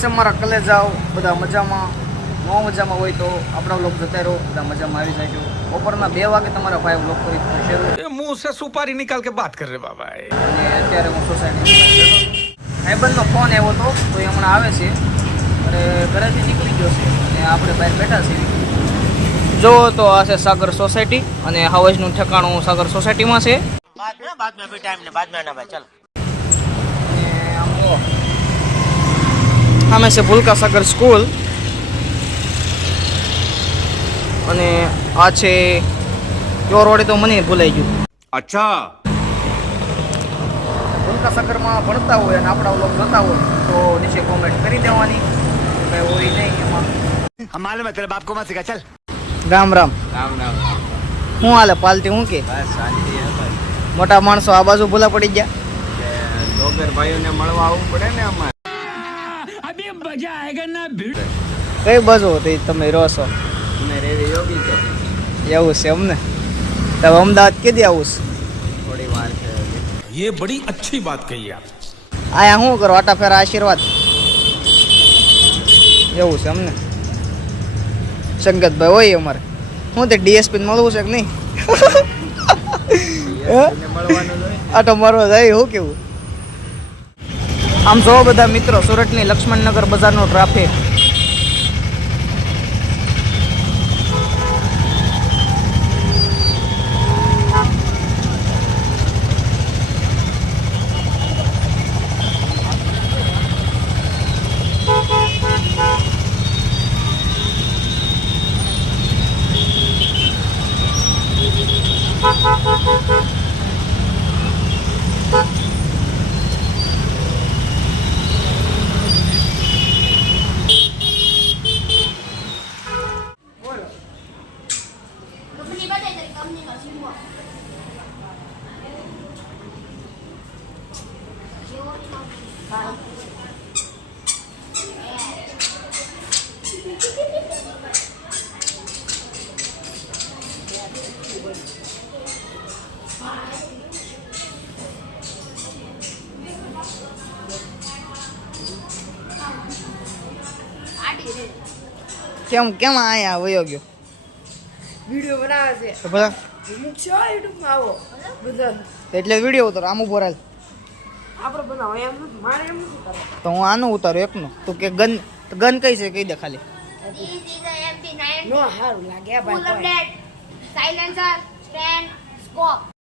છે મારા કલેજાઓ? બધા મજામાં? નો મજામાં હોય તો આપણા વ્લોગ જોતા રહો, બધા મજામાં આવી જાય. બપોરના 2 વાગે તમારા ભાઈ વ્લોગ કરી શરૂ. मुंह से सुपारी निकाल के बात कर रहे बाबा. અને અત્યારે હું સોસાયટી ભાઈબંધનો ફોન આવ્યો હતો તો એ હમણાં આવે છે અને ઘરેથી નીકળી ગયો છે અને આપણે બહાર બેઠા છીએ. જો તો આ છે સાગર સોસાયટી અને હાવજનું ઠેકાણું સાગર સોસાયટીમાં છે. बाद में भी टाइम नहीं, बाद में आना भाई चलो. સામે છે ભૂલકા સાગર સ્કૂલ અને આ છે ચોરવાડી. તો મને ભૂલાઈ ગયું. अच्छा ભૂલકા સાગરમાં ભણતા હોય અને આપણા વ્લોગ જોતા હોય તો નીચે કોમેન્ટ કરી દેવાની. કંઈ હોય નહીં એમાં. हम मालूम है तेरे बाप को मत सिखा चल. રામ રામ. राम राम. શું હાલે પાલટી? હું કે बस शांति है भाई. મોટા માણસો આ બાજુ ભૂલા પડી ગયા. ડોગર ભાઈઓને મળવા આવવું પડે ને અમારે. કઈ બાજુ હતી તમે રહો છો? અમે રેડી યોગી તો એવું છે અમને. તમે અમદાવાદ કેદી આવું છે? થોડી વાર છે. ये बड़ी अच्छी बात कही आप. આયા શું કરો? આટા ફેરા આશીર્વાદ. એવું છે અમને. સંગતભાઈ હોય અમારે. શું તે ડીએસપી મળવું છે કે નહીં? મળવાનું હોય. આટો મારવા જાય શું કેવું? આમ જો બધા મિત્રો, સુરતની લક્ષ્મણનગર બજારનો ટ્રાફિક. કેમ આયા વયો ગયો? વિડિયો બનાવે છે તો બધા મૂકશો YouTube માં આવો બધા એટલે વિડીયો ઉતારો. આમ ઉભો રાલ આપણે બનાવો એમ નથી, મારે એમ નથી કરવું. તો હું આનું ઉતારું એકનું. તો કે ગન કઈ છે કહી દે ખાલી. This is a MP9 નો સારું લાગે આ full ભાઈ. update, silencer, stand, scope.